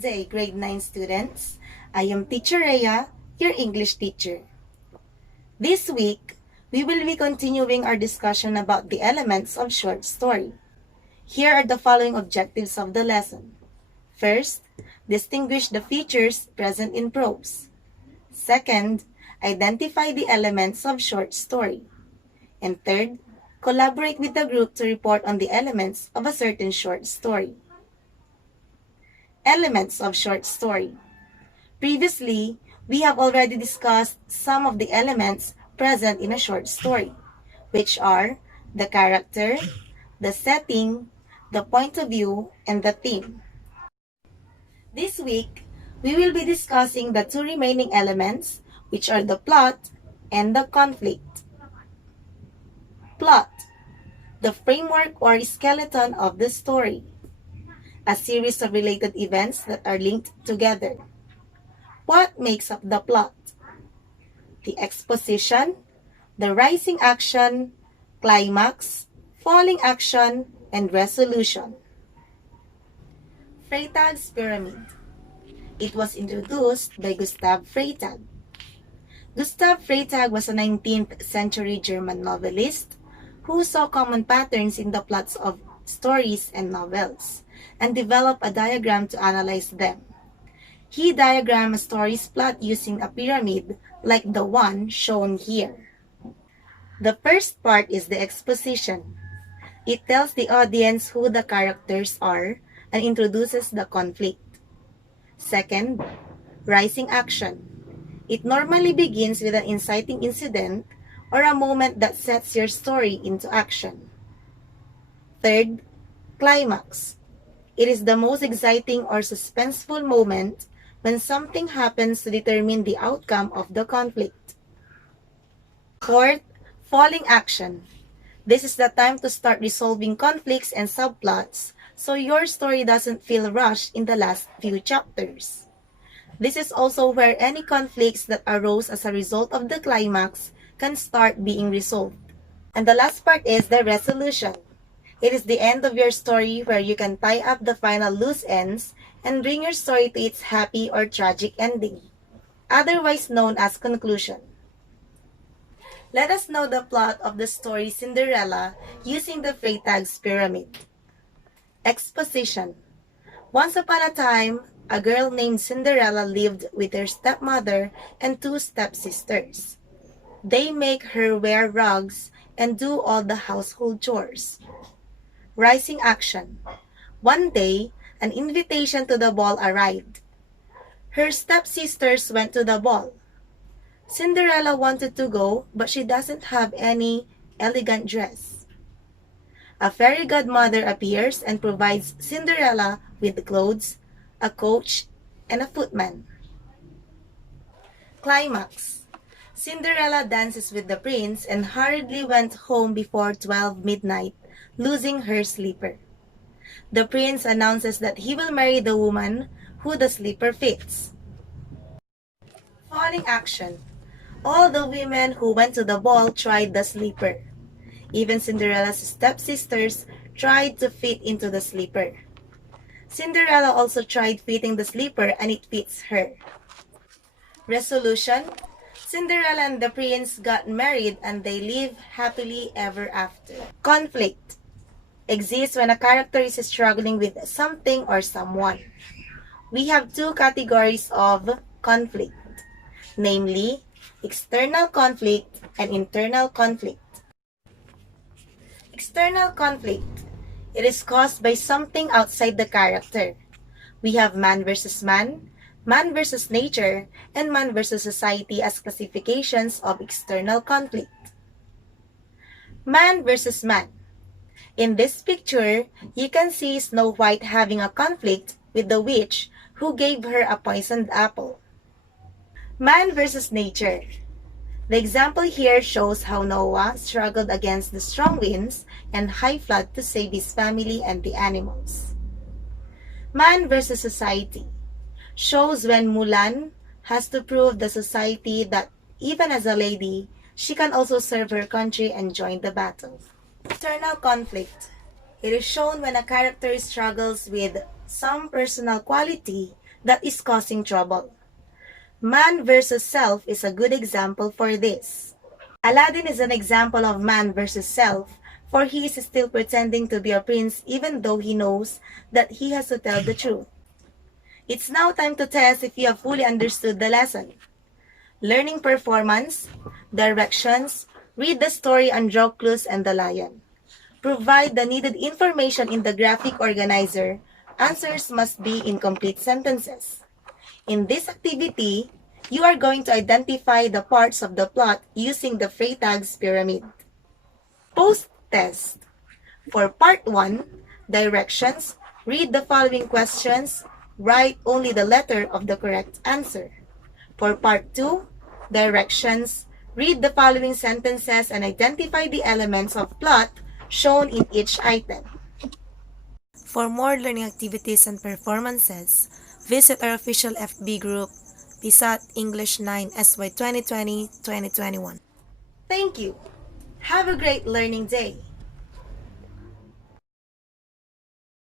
day, grade 9 students. I am Teacher Rhea, your English teacher. This week, we will be continuing our discussion about the elements of short story. Here are the following objectives of the lesson. First, distinguish the features present in prose. Second, identify the elements of short story. And third, collaborate with the group to report on the elements of a certain short story. Elements of short story. Previously, we have already discussed some of the elements present in a short story, which are the character, the setting, the point of view, and the theme. This week, we will be discussing the two remaining elements, which are the plot and the conflict. Plot, the framework or skeleton of the story. A series of related events that are linked together. What makes up the plot? The exposition, the rising action, climax, falling action, and resolution. Freytag's pyramid. It was introduced by Gustav Freytag. Gustav Freytag was a 19th century German novelist who saw common patterns in the plots of stories and novels, and developed a diagram to analyze them. He diagrammed a story's plot using a pyramid like the one shown here. The first part is the exposition. It tells the audience who the characters are and introduces the conflict. Second, rising action. It normally begins with an inciting incident or a moment that sets your story into action. Third, climax. It is the most exciting or suspenseful moment when something happens to determine the outcome of the conflict. Fourth, falling action. This is the time to start resolving conflicts and subplots so your story doesn't feel rushed in the last few chapters. This is also where any conflicts that arose as a result of the climax can start being resolved. And the last part is the resolution. It is the end of your story where you can tie up the final loose ends and bring your story to its happy or tragic ending, otherwise known as conclusion. Let us know the plot of the story Cinderella using the Freytag's pyramid. Exposition. Once upon a time, a girl named Cinderella lived with her stepmother and two stepsisters. They make her wear rugs and do all the household chores. Rising action. One day, an invitation to the ball arrived. Her stepsisters went to the ball. Cinderella wanted to go, but she doesn't have any elegant dress. A fairy godmother appears and provides Cinderella with clothes, a coach, and a footman. Climax. Cinderella dances with the prince and hurriedly went home before 12 midnight, losing her slipper. The prince announces that he will marry the woman who the slipper fits. Falling action. All the women who went to the ball tried the slipper. Even Cinderella's stepsisters tried to fit into the slipper. Cinderella also tried fitting the slipper and it fits her. Resolution. Cinderella and the prince got married and they live happily ever after. Conflict exists when a character is struggling with something or someone. We have two categories of conflict, namely external conflict and internal conflict. External conflict. It is caused by something outside the character. We have man versus man versus nature, and man versus society as classifications of external conflict. Man versus man. In this picture, you can see Snow White having a conflict with the witch who gave her a poisoned apple. Man versus nature. The example here shows how Noah struggled against the strong winds and high flood to save his family and the animals. Man versus society shows when Mulan has to prove the society that even as a lady, she can also serve her country and join the battle. Internal conflict. It is shown when a character struggles with some personal quality that is causing trouble. Man versus self is a good example for this. Aladdin is an example of man versus self, for he is still pretending to be a prince even though he knows that he has to tell the truth. It's now time to test if you have fully understood the lesson. Learning performance, directions, read the story and draw clues and the lion. Provide the needed information in the graphic organizer. Answers must be in complete sentences. In this activity, you are going to identify the parts of the plot using the Freytag's pyramid. Post-test. For part 1, directions, read the following questions, write only the letter of the correct answer. For part 2, directions, read the following sentences and identify the elements of plot shown in each item. For more learning activities and performances, visit our official FB group, PSAT English 9 SY 2020-2021. Thank you. Have a great learning day.